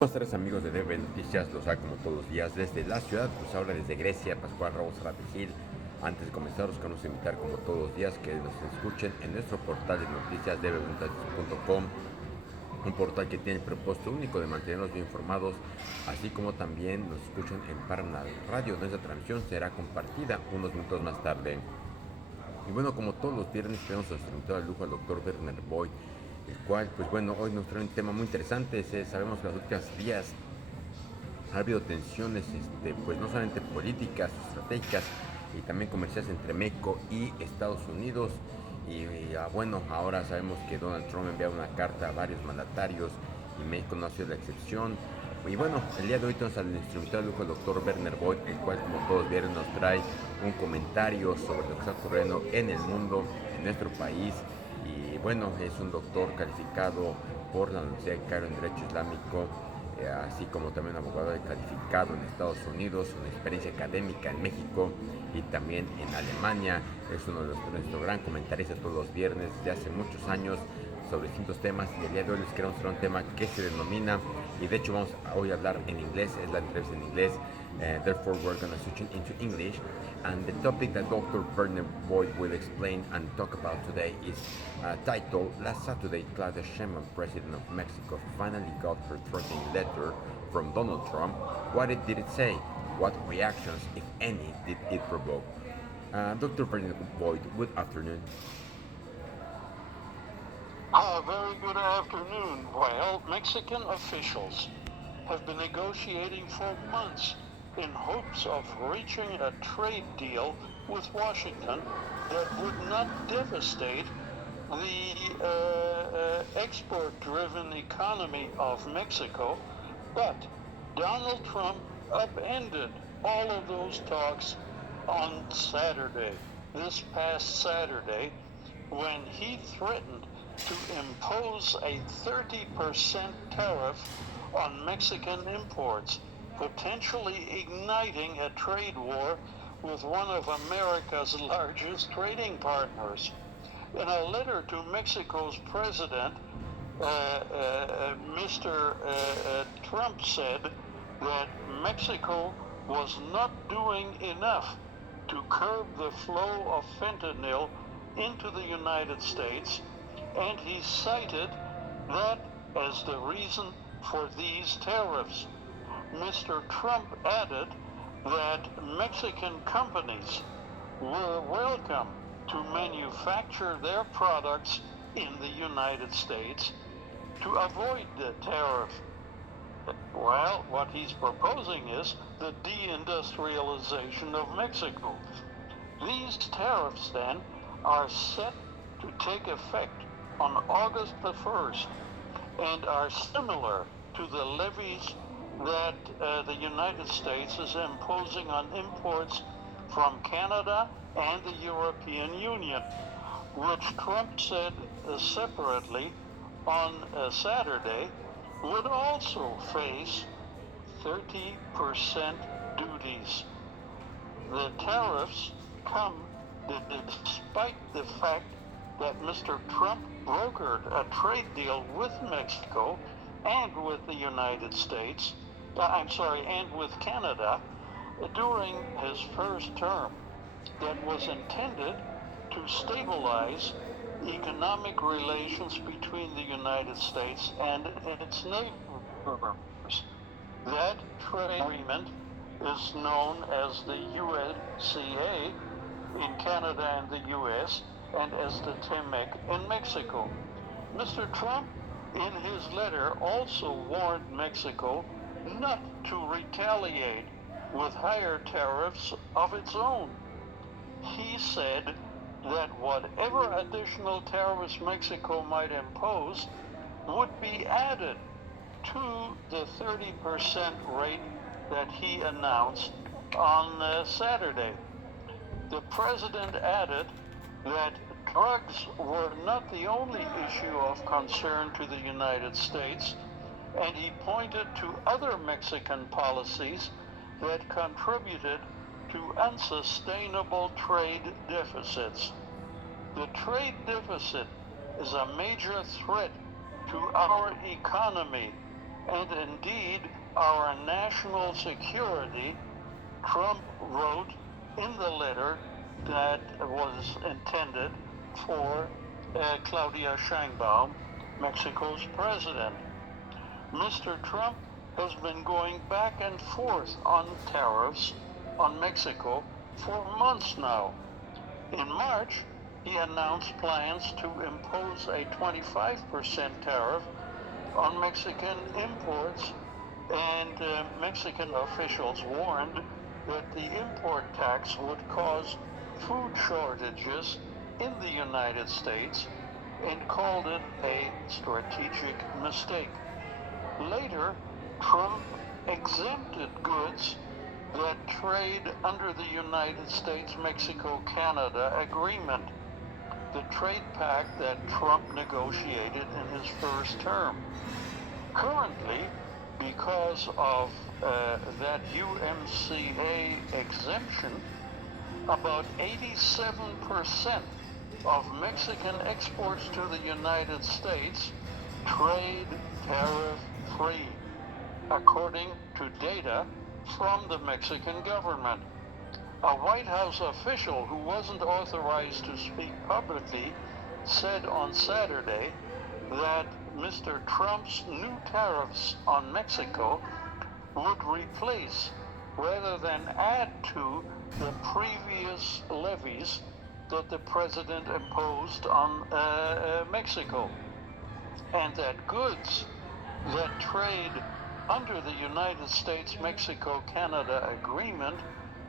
Buenas tardes amigos de DB Noticias, los hago como todos los días desde la ciudad, pues ahora desde Grecia, Pascual Raúl Gil. Antes de comenzar, los queremos invitar como todos los días que nos escuchen en nuestro portal de noticias dbnoticias.com, un portal que tiene el propósito único de mantenernos bien informados, así como también nos escuchen en Parmenas Radio. Nuestra transmisión será compartida unos minutos más tarde. Y bueno, como todos los viernes tenemos a nuestro invitado de lujo, al doctor Werner Voigt, el cual, pues bueno, hoy nos trae un tema muy interesante. Sabemos que en los últimos días ha habido tensiones, pues no solamente políticas, estratégicas y también comerciales entre México y Estados Unidos. Bueno, ahora sabemos que Donald Trump ha enviado una carta a varios mandatarios y México no ha sido la excepción. Y bueno, el día de hoy tenemos al invitado de lujo, el doctor Werner Voigt, el cual, como todos vieron, nos trae un comentario sobre lo que está ocurriendo en el mundo, en nuestro país. Y bueno, es un doctor calificado por la Universidad de Cairo en Derecho Islámico, así como también abogado calificado en Estados Unidos, una experiencia académica en México y también en Alemania. Es uno de nuestros gran comentarista todos los viernes de hace muchos años sobre distintos temas, y el día de hoy les queremos traer un tema que se denomina, y de hecho vamos a hoy a hablar en inglés, es la entrevista en inglés, therefore we're going to switch into English, and the topic that Dr. Werner Voigt will explain and talk about today is titled, Last Saturday, Claudia Sheinbaum, President of Mexico, finally got her threatening letter from Donald Trump. What did it say? What reactions, if any, did it provoke? Dr. Werner Voigt, good afternoon. Very good afternoon. Well, Mexican officials have been negotiating for months in hopes of reaching a trade deal with Washington that would not devastate the export-driven economy of Mexico, but Donald Trump upended all of those talks on Saturday, this past Saturday, when he threatened to impose a 30% tariff on Mexican imports, potentially igniting a trade war with one of America's largest trading partners. In a letter to Mexico's president, Mr. Trump said that Mexico was not doing enough to curb the flow of fentanyl into the United States, and he cited that as the reason for these tariffs. Mr. Trump added that Mexican companies were welcome to manufacture their products in the United States to avoid the tariff. Well, what he's proposing is the deindustrialization of Mexico. These tariffs, then, are set to take effect on August the 1st and are similar to the levies that the United States is imposing on imports from Canada and the European Union, which Trump said separately on Saturday would also face 30% duties. The tariffs come despite the fact that Mr. Trump brokered a trade deal with Mexico and with the United States, and with Canada during his first term that was intended to stabilize economic relations between the United States and its neighbors. That trade agreement is known as the USCA in Canada and the US, and as the TEMEC in Mexico. Mr. Trump, in his letter, also warned Mexico not to retaliate with higher tariffs of its own. He said that whatever additional tariffs Mexico might impose would be added to the 30% rate that he announced on Saturday. The president added that drugs were not the only issue of concern to the United States, and he pointed to other Mexican policies that contributed to unsustainable trade deficits. The trade deficit is a major threat to our economy and indeed our national security, Trump wrote in the letter that was intended for Claudia Sheinbaum, Mexico's president. Mr. Trump has been going back and forth on tariffs on Mexico for months now. In March, he announced plans to impose a 25% tariff on Mexican imports, and Mexican officials warned that the import tax would cause food shortages in the United States and called it a strategic mistake. Later, Trump exempted goods that trade under the United States-Mexico-Canada agreement, the trade pact that Trump negotiated in his first term. Currently, because of that UMCA exemption, about 87% of Mexican exports to the United States trade tariff-free, according to data from the Mexican government. A White House official who wasn't authorized to speak publicly said on Saturday that Mr. Trump's new tariffs on Mexico would replace rather than add to the previous levies that the president imposed on Mexico, and that goods that trade under the United States-Mexico-Canada agreement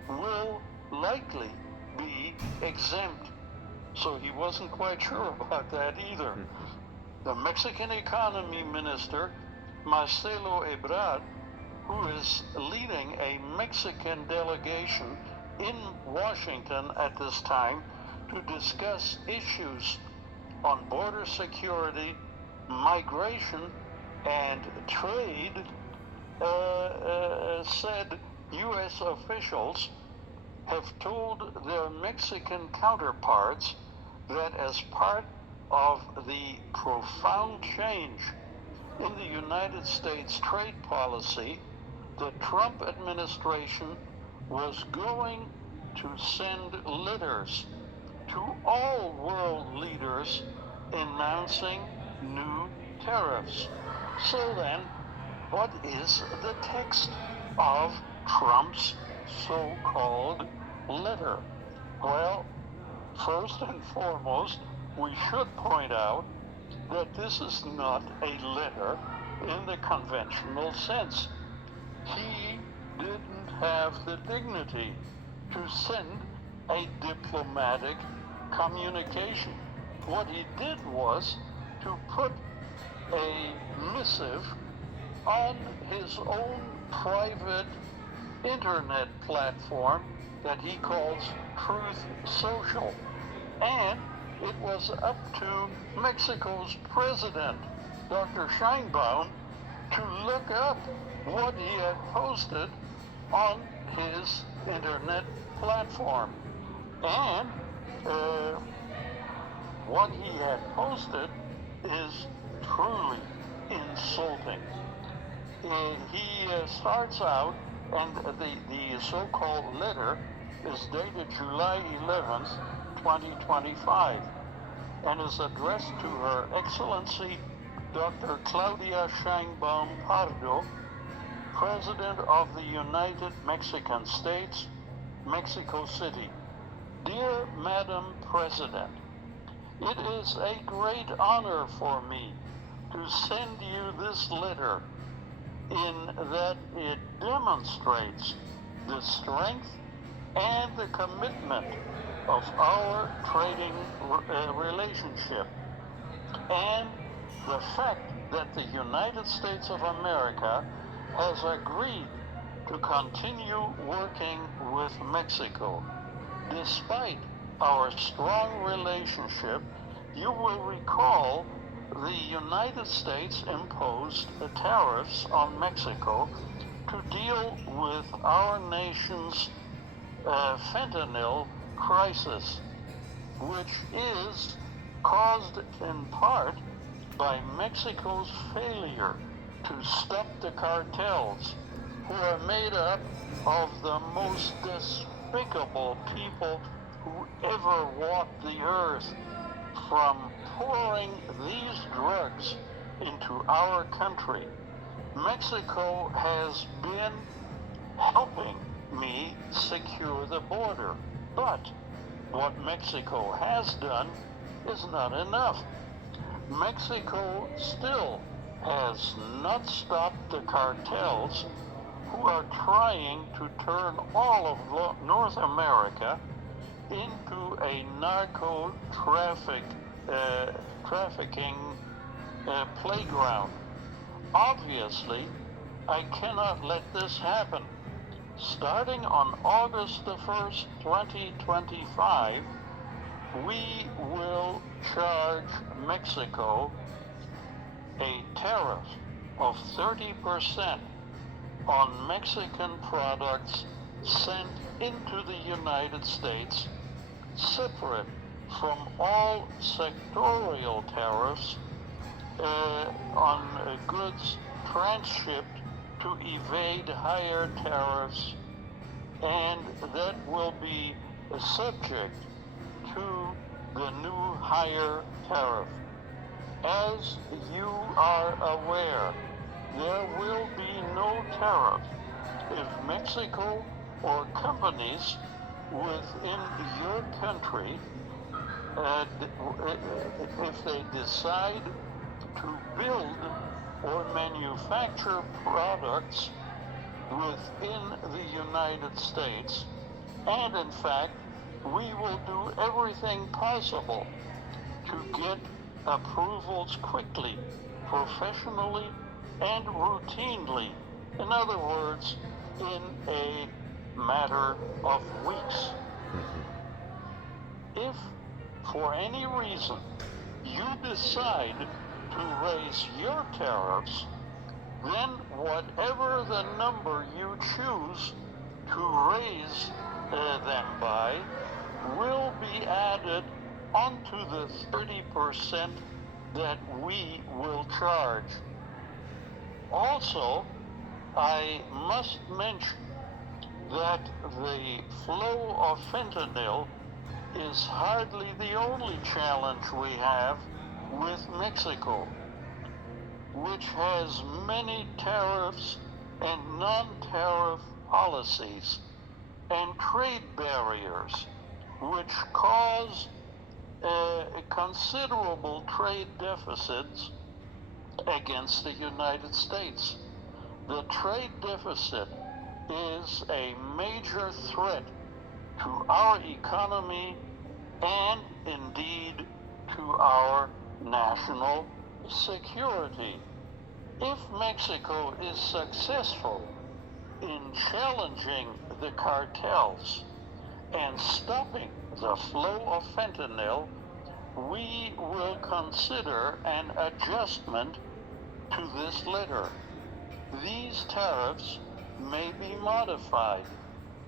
will likely be exempt. So he wasn't quite sure about that either. The Mexican economy minister, Marcelo Ebrard, who is leading a Mexican delegation in Washington at this time to discuss issues on border security, migration, and trade, said U.S. officials have told their Mexican counterparts that as part of the profound change in the United States trade policy, the Trump administration was going to send letters to all world leaders announcing new tariffs. So then, what is the text of Trump's so-called letter? Well, first and foremost, we should point out that this is not a letter in the conventional sense. He didn't have the dignity to send a diplomatic communication. What he did was to put a missive on his own private internet platform that he calls Truth Social. And it was up to Mexico's president, Dr. Sheinbaum, to look up what he had posted on his internet platform. And what he had posted is truly insulting. He starts out, and the so-called letter is dated July 11th, 2025, and is addressed to Her Excellency Dr. Claudia Sheinbaum Pardo, President of the United Mexican States, Mexico City. Dear Madam President, it is a great honor for me to send you this letter, in that it demonstrates the strength and the commitment of our trading relationship, and the fact that the United States of America has agreed to continue working with Mexico. Despite our strong relationship, you will recall the United States imposed tariffs on Mexico to deal with our nation's fentanyl crisis, which is caused in part by Mexico's failure to stop the cartels, who are made up of the most despicable people who ever walked the earth, from pouring these drugs into our country. Mexico has been helping me secure the border, but what Mexico has done is not enough. Mexico still has not stopped the cartels who are trying to turn all of North America into a trafficking playground. Obviously, I cannot let this happen. Starting on August the 1st, 2025, we will charge Mexico a tariff of 30% on Mexican products sent into the United States, separate from all sectorial tariffs on goods transshipped to evade higher tariffs, and that will be subject to the new higher tariff. As you are aware, there will be no tariff if Mexico or companies within your country, if they decide to build or manufacture products within the United States, and in fact, we will do everything possible to get approvals quickly, professionally, and routinely. In other words, in a matter of weeks. If, for any reason, you decide to raise your tariffs, then whatever the number you choose to raise them by will be added onto the 30% that we will charge. Also, I must mention that the flow of fentanyl is hardly the only challenge we have with Mexico, which has many tariffs and non-tariff policies and trade barriers, which cause considerable trade deficits against the United States. The trade deficit is a major threat to our economy and indeed to our national security. If Mexico is successful in challenging the cartels and stopping the flow of fentanyl, we will consider an adjustment to this letter. These tariffs may be modified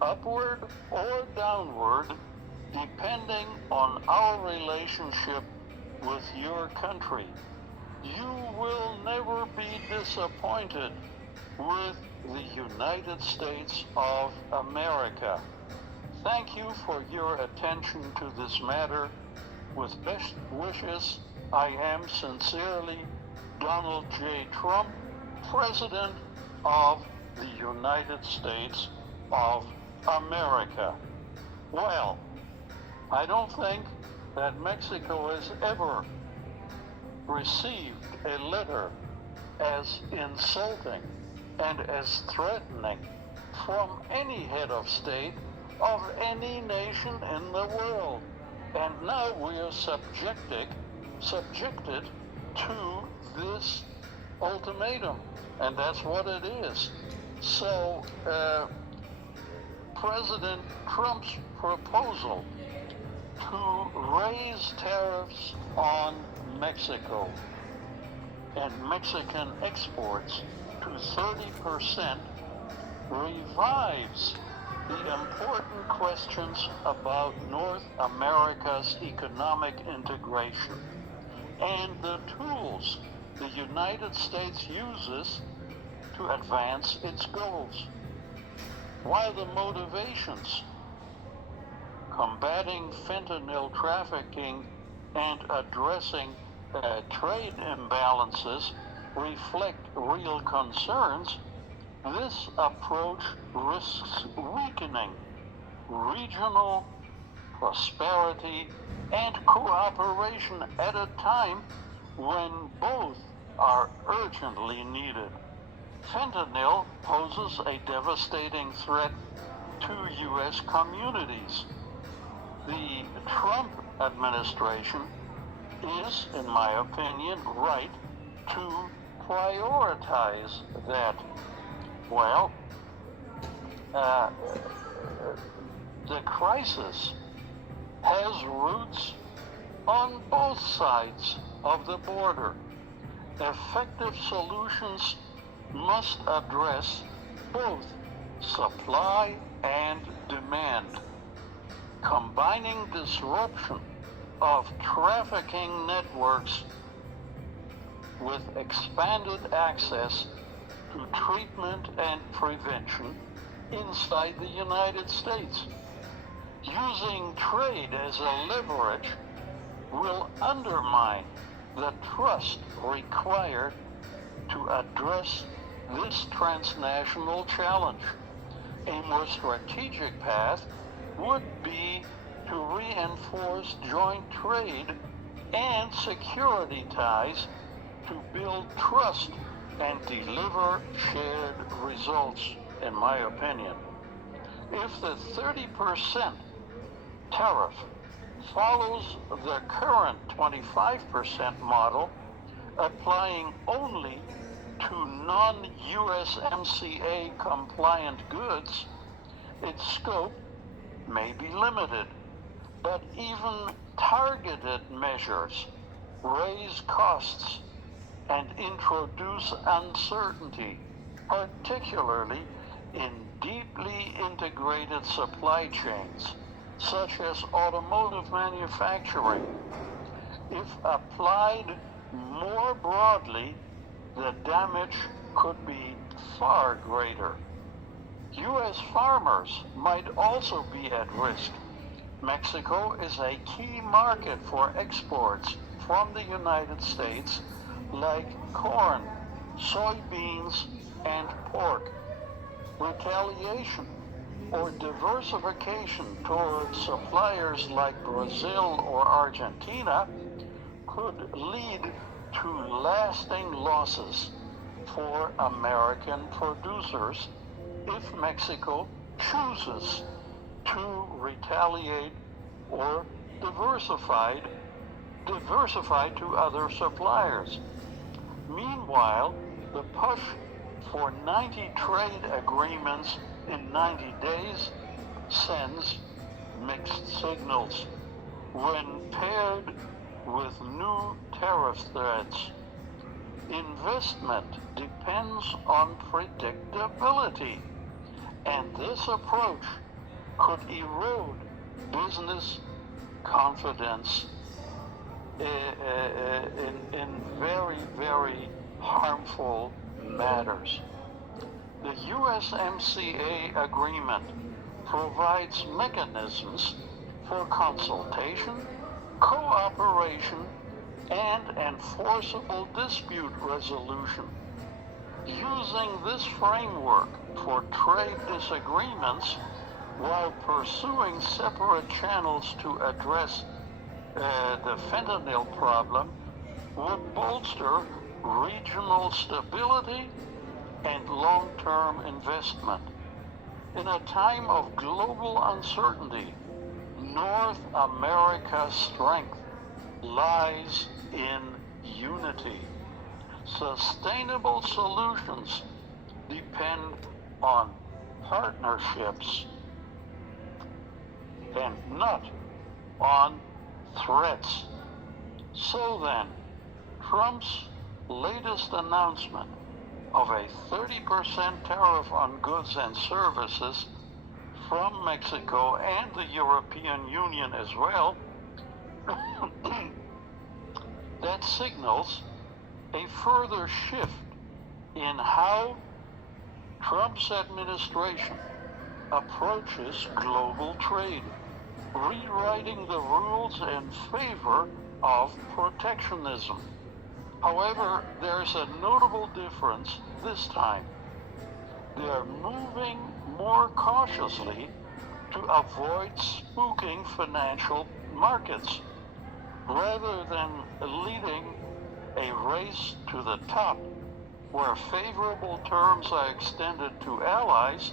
upward or downward depending on our relationship with your country. You will never be disappointed with the United States of America. Thank you for your attention to this matter. With best wishes, I am sincerely Donald J. Trump, President of the United States of America. Well, I don't think that Mexico has ever received a letter as insulting and as threatening from any head of state of any nation in the world. And now we are subjected to this ultimatum, and that's what it is. So, President Trump's proposal to raise tariffs on Mexico and Mexican exports to 30% revives the important questions about North America's economic integration and the tools the United States uses to advance its goals. While the motivations, combating fentanyl trafficking and addressing trade imbalances, reflect real concerns, this approach risks weakening regional prosperity and cooperation at a time when both are urgently needed. Fentanyl poses a devastating threat to U.S. communities. The Trump administration is, in my opinion, right to prioritize that. Well, the crisis has roots on both sides of the border. Effective solutions must address both supply and demand. Combining disruption of trafficking networks with expanded access to treatment and prevention inside the United States. Using trade as a leverage will undermine the trust required to address this transnational challenge. A more strategic path would be to reinforce joint trade and security ties to build trust and deliver shared results, in my opinion. If the 30% tariff follows the current 25% model, applying only to non-USMCA compliant goods, its scope may be limited, but even targeted measures raise costs and introduce uncertainty, particularly in deeply integrated supply chains, such as automotive manufacturing. If applied more broadly, the damage could be far greater. U.S. farmers might also be at risk. Mexico is a key market for exports from the United States, like corn, soybeans, and pork. Retaliation or diversification towards suppliers like Brazil or Argentina could lead to lasting losses for American producers if Mexico chooses to retaliate or diversify to other suppliers. Meanwhile, the push for 90 trade agreements in 90 days sends mixed signals when paired with new tariff threats. Investment depends on predictability, and this approach could erode business confidence in very, very harmful matters. The USMCA agreement provides mechanisms for consultation, cooperation, and enforceable dispute resolution. Using this framework for trade disagreements while pursuing separate channels to address the fentanyl problem would bolster regional stability and long-term investment. In a time of global uncertainty, North America's strength lies in unity. Sustainable solutions depend on partnerships and not on threats. So then, Trump's latest announcement of a 30% tariff on goods and services from Mexico and the European Union as well, that signals a further shift in how Trump's administration approaches global trade, rewriting the rules in favor of protectionism. However, there's a notable difference this time. They're moving more cautiously to avoid spooking financial markets, rather than leading a race to the top where favorable terms are extended to allies.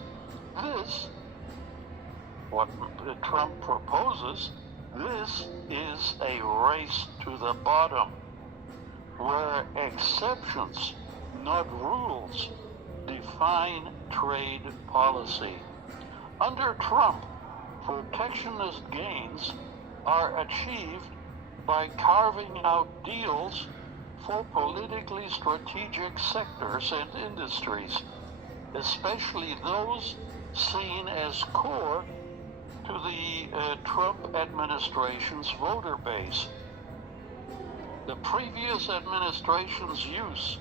This, what Trump proposes, this is a race to the bottom, where exceptions, not rules, define trade policy. Under Trump, protectionist gains are achieved by carving out deals for politically strategic sectors and industries, especially those seen as core to the Trump administration's voter base. The previous administration's use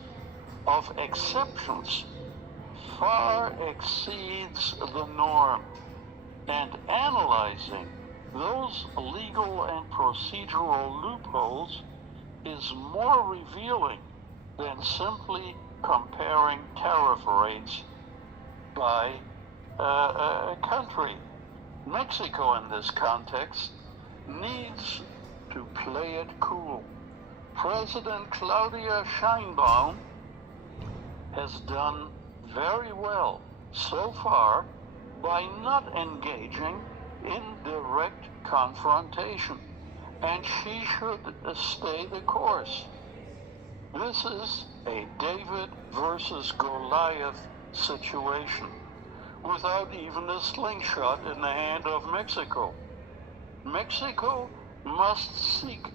of exceptions far exceeds the norm, and analyzing those legal and procedural loopholes is more revealing than simply comparing tariff rates by a country. Mexico, in this context, needs to play it cool. President Claudia Sheinbaum has done very well so far by not engaging in direct confrontation, and she should stay the course. This is a David versus Goliath situation, without even a slingshot in the hand of Mexico. Mexico must seek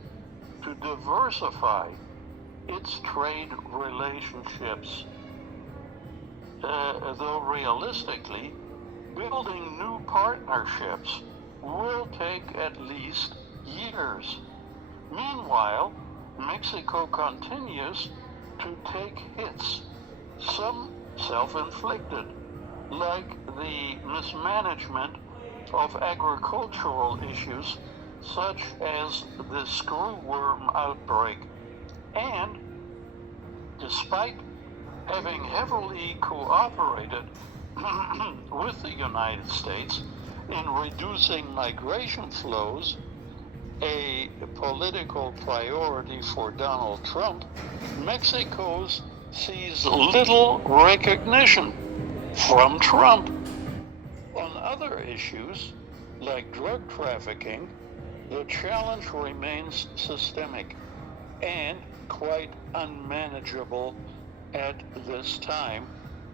to diversify its trade relationships, though realistically, building new partnerships will take at least years. Meanwhile, Mexico continues to take hits, some self-inflicted, like the mismanagement of agricultural issues such as the screwworm outbreak, and despite having heavily cooperated with the United States in reducing migration flows, a political priority for Donald Trump, Mexico sees little recognition from Trump. On other issues, like drug trafficking, the challenge remains systemic and quite unmanageable at this time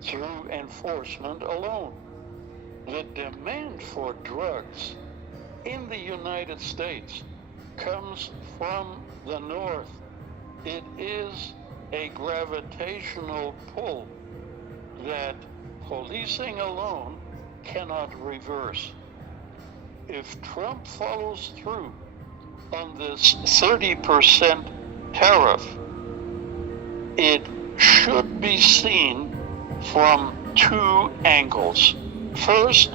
through enforcement alone. The demand for drugs in the United States comes from the North. It is a gravitational pull that policing alone cannot reverse. If Trump follows through on this 30% tariff, it should be seen from two angles. First,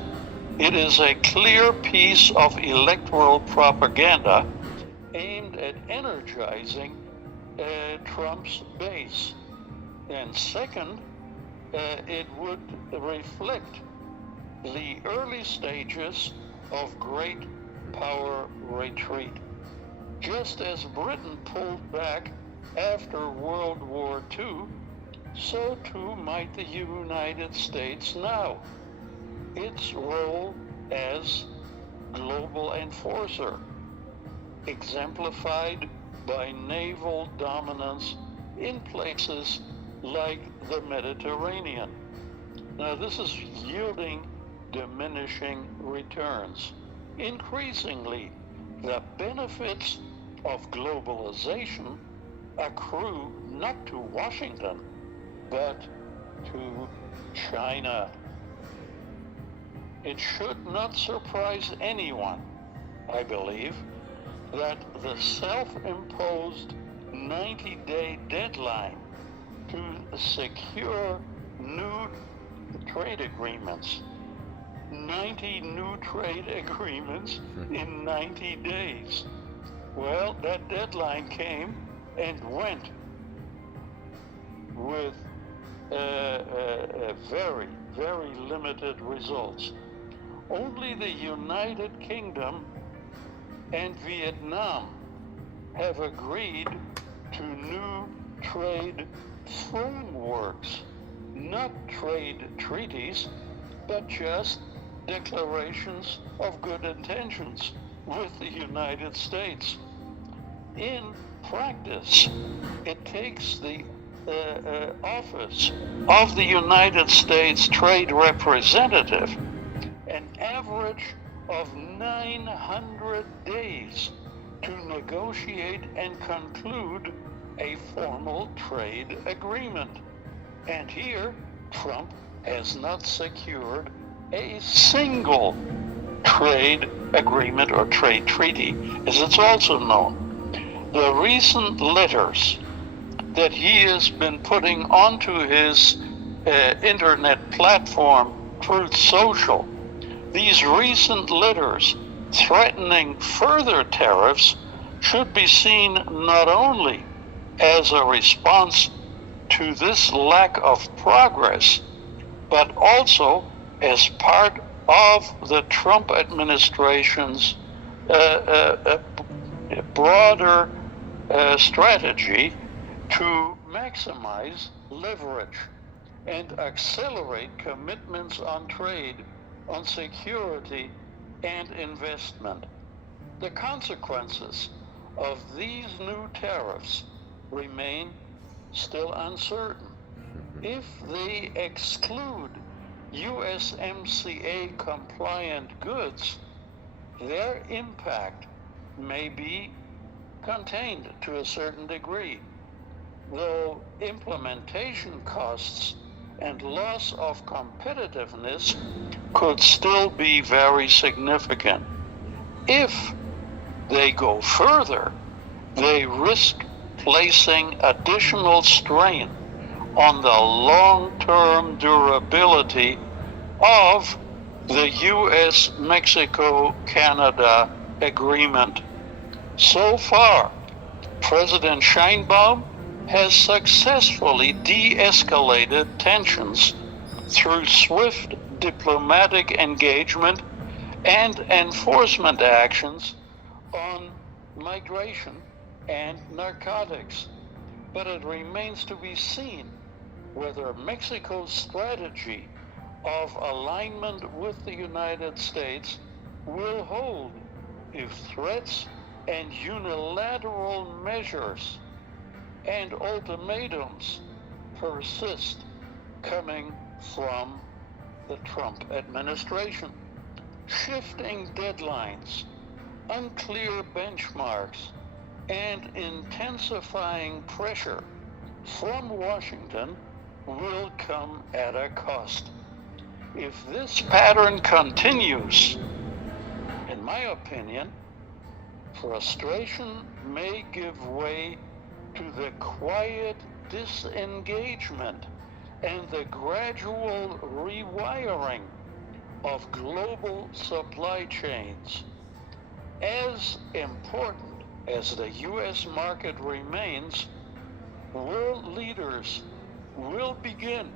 it is a clear piece of electoral propaganda aimed at energizing Trump's base. And second, it would reflect the early stages of great power retreat. Just as Britain pulled back after World War II, so too might the United States now. Its role as global enforcer, exemplified by naval dominance in places like the Mediterranean. Now, this is yielding diminishing returns. Increasingly, the benefits of globalization accrue not to Washington, but to China. It should not surprise anyone, I believe, that the self-imposed 90-day deadline to secure new trade agreements. 90 new trade agreements in 90 days. Well, that deadline came and went with very, very limited results. Only the United Kingdom and Vietnam have agreed to new trade frameworks, not trade treaties, but just declarations of good intentions with the United States. In practice, it takes the office of the United States Trade Representative an average of 900 days to negotiate and conclude a formal trade agreement. And here, Trump has not secured a single trade agreement or trade treaty, as it's also known. The recent letters that he has been putting onto his internet platform, Truth Social, these recent letters threatening further tariffs should be seen not only as a response to this lack of progress, but also as part of the Trump administration's broader strategy to maximize leverage and accelerate commitments on trade, on security, and investment. The consequences of these new tariffs remain still uncertain. If they exclude USMCA compliant goods, their impact may be contained to a certain degree, though implementation costs and loss of competitiveness could still be very significant. If they go further, they risk placing additional strain on the long-term durability of the U.S.-Mexico-Canada agreement. So far, President Sheinbaum has successfully de-escalated tensions through swift diplomatic engagement and enforcement actions on migration and narcotics. But it remains to be seen whether Mexico's strategy of alignment with the United States will hold if threats and unilateral measures and ultimatums persist coming from the Trump administration. Shifting deadlines, unclear benchmarks, and intensifying pressure from Washington will come at a cost. If this pattern continues, in my opinion, frustration may give way to the quiet disengagement and the gradual rewiring of global supply chains. As important as the U.S. market remains, world leaders will begin,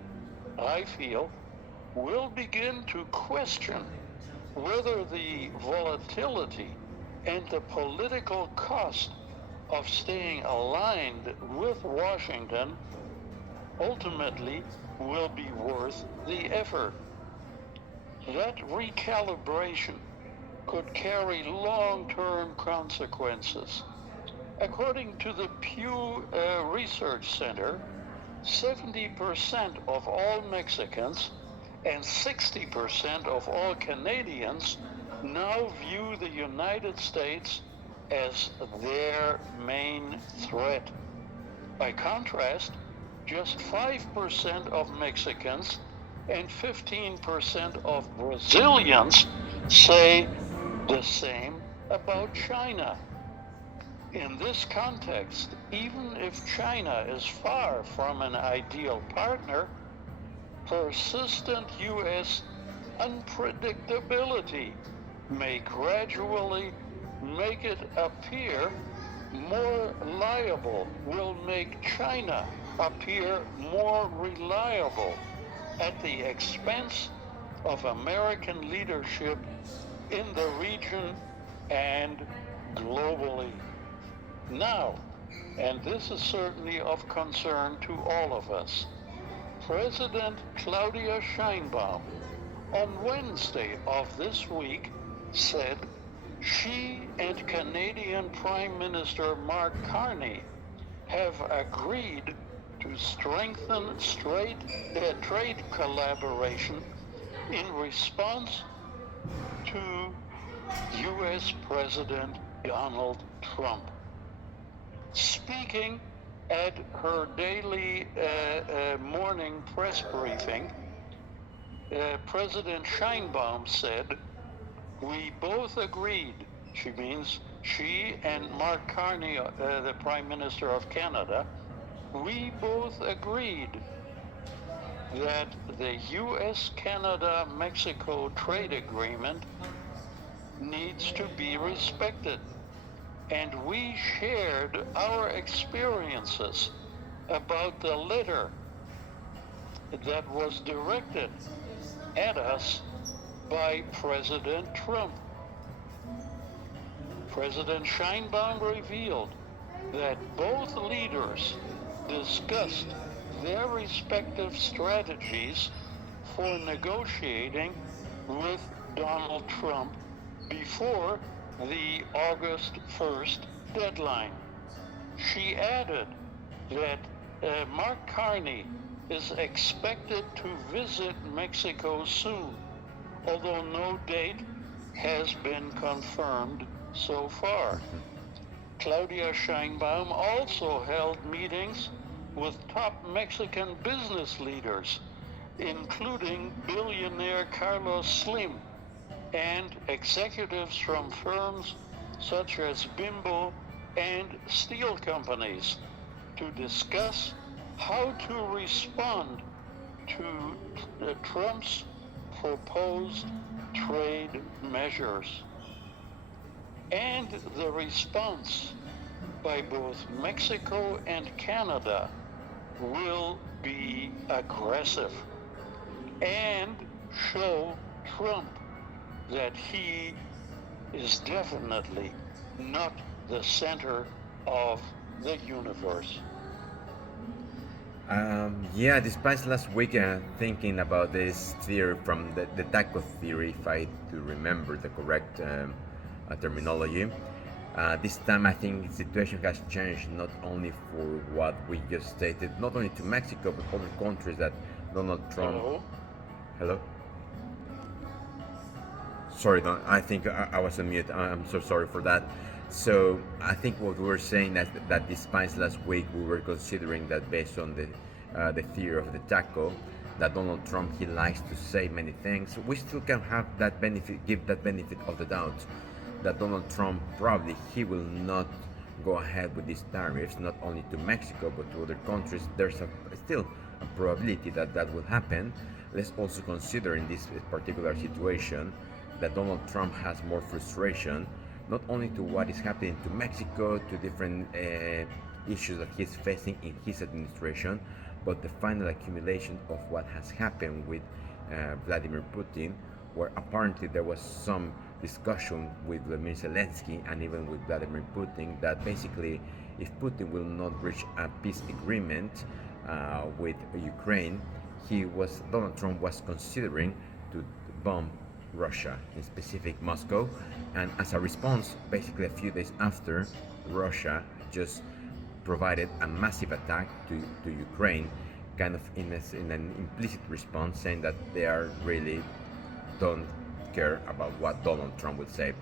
I feel, to question whether the volatility and the political cost of staying aligned with Washington ultimately will be worth the effort. That recalibration could carry long-term consequences. According to the Pew Research Center, 70% of all Mexicans and 60% of all Canadians now view the United States as their main threat. By contrast, just 5% of Mexicans and 15% of Brazilians say the same about China. In this context, even if China is far from an ideal partner, persistent U.S. unpredictability may gradually make it appear more liable, will make China appear more reliable at the expense of American leadership in the region and globally. Now, and this is certainly of concern to all of us, President Claudia Sheinbaum on Wednesday of this week said she and Canadian Prime Minister Mark Carney have agreed to strengthen trade collaboration in response to U.S. President Donald Trump. Speaking at her daily morning press briefing, President Sheinbaum said, "We both agreed," she means she and Mark Carney, the Prime Minister of Canada, "we both agreed that the U.S.-Canada-Mexico trade agreement needs to be respected. And we shared our experiences about the letter that was directed at us by President Trump." President Sheinbaum revealed that both leaders discussed their respective strategies for negotiating with Donald Trump before the August 1st deadline. She added that Mark Carney is expected to visit Mexico soon, although no date has been confirmed so far. Claudia Sheinbaum also held meetings with top Mexican business leaders, including billionaire Carlos Slim and executives from firms such as Bimbo and steel companies, to discuss how to respond to Trump's proposed trade measures. And the response by both Mexico and Canada will be aggressive and show Trump that he is definitely not the center of the universe. Despite last week thinking about this theory from the taco theory, if I do remember the correct terminology, this time I think the situation has changed, not only for what we just stated, not only to Mexico, but other countries that Donald Trump... Hello? Sorry, I think I was on mute. I'm so sorry for that. So I think what we were saying that despite last week we were considering that based on the theory of the taco, that Donald Trump, he likes to say many things. We still can have that benefit, give that benefit of the doubt, that Donald Trump probably he will not go ahead with these tariffs, not only to Mexico but to other countries. There's still a probability that that will happen. Let's also consider in this particular situation that Donald Trump has more frustration, not only to what is happening to Mexico, to different issues that he's facing in his administration, but the final accumulation of what has happened with Vladimir Putin, where apparently there was some discussion with Vladimir Zelensky and even with Vladimir Putin that basically if Putin will not reach a peace agreement with Ukraine, Donald Trump was considering to bomb Russia, in specific Moscow, and as a response, basically a few days after, Russia just provided a massive attack to Ukraine, kind of in an implicit response, saying that they are really don't care about what Donald Trump will say.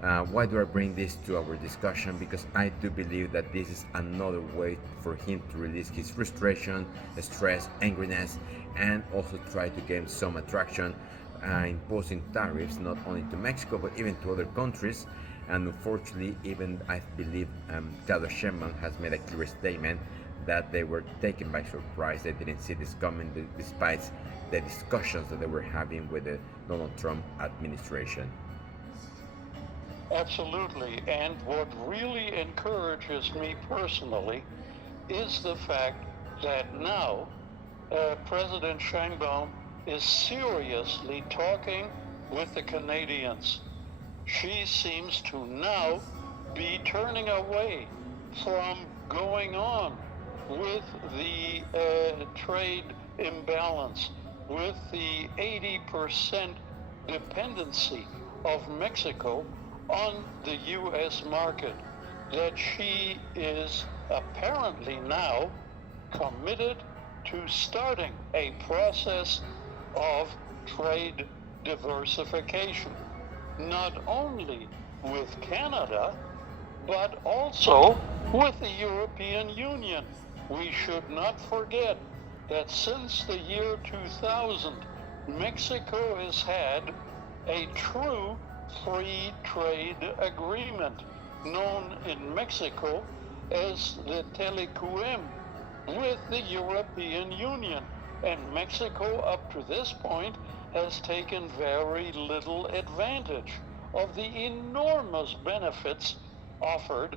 Why do I bring this to our discussion? Because I do believe that this is another way for him to release his frustration, stress, angriness, and also try to gain some attraction, imposing tariffs not only to Mexico but even to other countries, And unfortunately, even I believe Claudia Sheinbaum has made a clear statement that they were taken by surprise. They didn't see this coming, despite the discussions that they were having with the Donald Trump administration. Absolutely. And what really encourages me personally is the fact that now President Sheinbaum is seriously talking with the Canadians. She seems to now be turning away from going on with the trade imbalance, with the 80% dependency of Mexico on the U.S. market, that she is apparently now committed to starting a process of trade diversification, not only with Canada, but also with the European Union. We should not forget that since the year 2000, Mexico has had a true free trade agreement, known in Mexico as the Telecum, with the European Union. And Mexico, up to this point, has taken very little advantage of the enormous benefits offered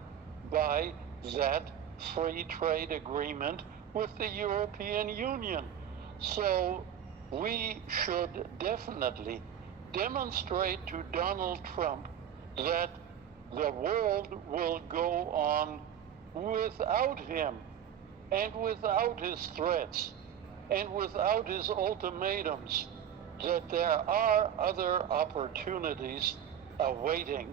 by that free trade agreement with the European Union. So we should definitely demonstrate to Donald Trump that the world will go on without him, and without his threats, and without his ultimatums, that there are other opportunities awaiting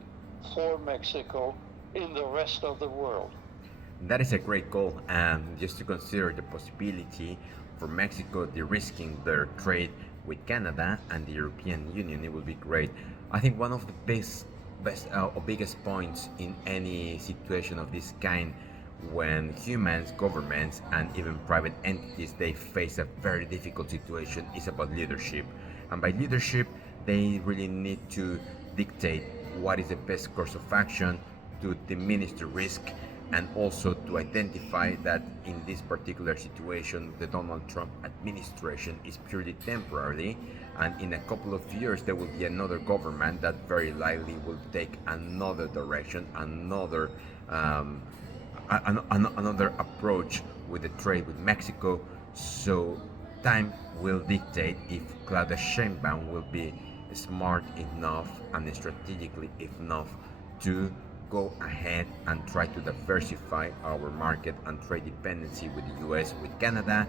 for Mexico in the rest of the world. That is a great goal, and just to consider the possibility for Mexico de-risking their trade with Canada and the European Union, it would be great. I think one of the best or biggest points in any situation of this kind, when humans, governments, and even private entities, they face a very difficult situation, is about leadership. And by leadership, they really need to dictate what is the best course of action to diminish the risk, and also to identify that in this particular situation, the Donald Trump administration is purely temporary, and in a couple of years there will be another government that very likely will take another direction, another approach with the trade with Mexico. So time will dictate if Claudia Sheinbaum will be smart enough and strategically enough to go ahead and try to diversify our market and trade dependency with the US, with Canada,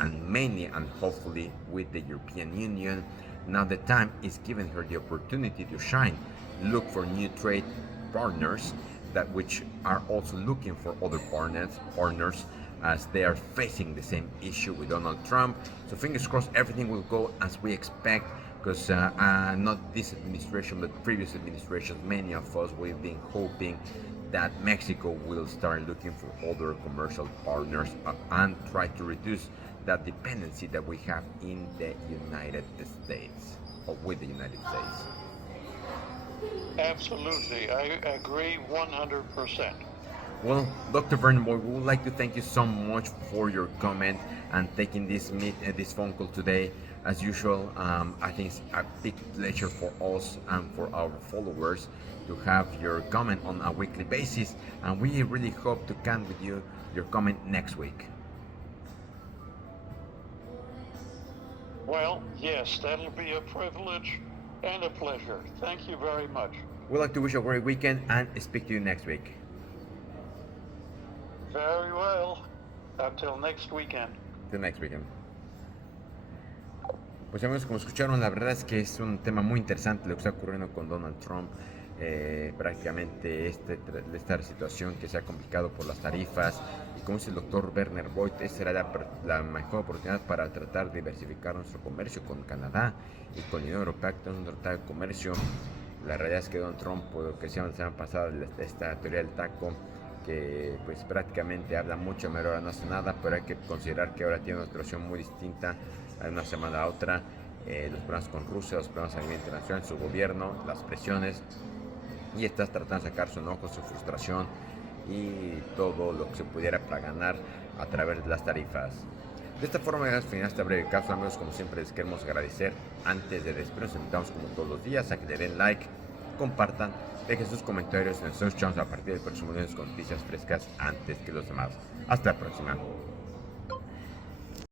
and mainly and hopefully with the European Union. Now the time is giving her the opportunity to shine, look for new trade partners that which are also looking for other partners as they are facing the same issue with Donald Trump. So fingers crossed everything will go as we expect, because not this administration but previous administrations, many of us, we've been hoping that Mexico will start looking for other commercial partners and try to reduce that dependency that we have in the United States, or with the United States. Absolutely, I agree 100%. Well, Dr. Werner Voigt, we would like to thank you so much for your comment and taking this phone call today. As usual, I think it's a big pleasure for us and for our followers to have your comment on a weekly basis, and we really hope to come with you your comment next week. Well, yes, that'll be a privilege and a pleasure. Thank you very much. We'd like to wish you a great weekend and speak to you next week. Very well. Until next weekend. Till next weekend. Pues amigos, como escucharon, la verdad es que es un tema muy interesante lo que está ocurriendo con Donald Trump. Prácticamente esta situación que se ha complicado por las tarifas, y como dice el doctor Werner Voigt, esa era la mejor oportunidad para tratar de diversificar nuestro comercio con Canadá y con la Unión Europea, que tenemos un tratado de comercio. La realidad es que Donald Trump, por lo que decíamos la semana pasada, esta teoría del taco, que pues prácticamente habla mucho, pero ahora no hace nada, pero hay que considerar que ahora tiene una situación muy distinta de una semana a otra. Los problemas con Rusia, los problemas a nivel internacional, su gobierno, las presiones, y estás tratando de sacar su enojo, su frustración y todo lo que se pudiera para ganar a través de las tarifas. De esta forma llegamos al final de esta breve cápsula, amigos. Como siempre les queremos agradecer. Antes de despedirnos, nos invitamos como todos los días a que le den like, compartan, dejen sus comentarios. Nos escuchamos a partir del próximo lunes con noticias frescas antes que los demás. Hasta la próxima.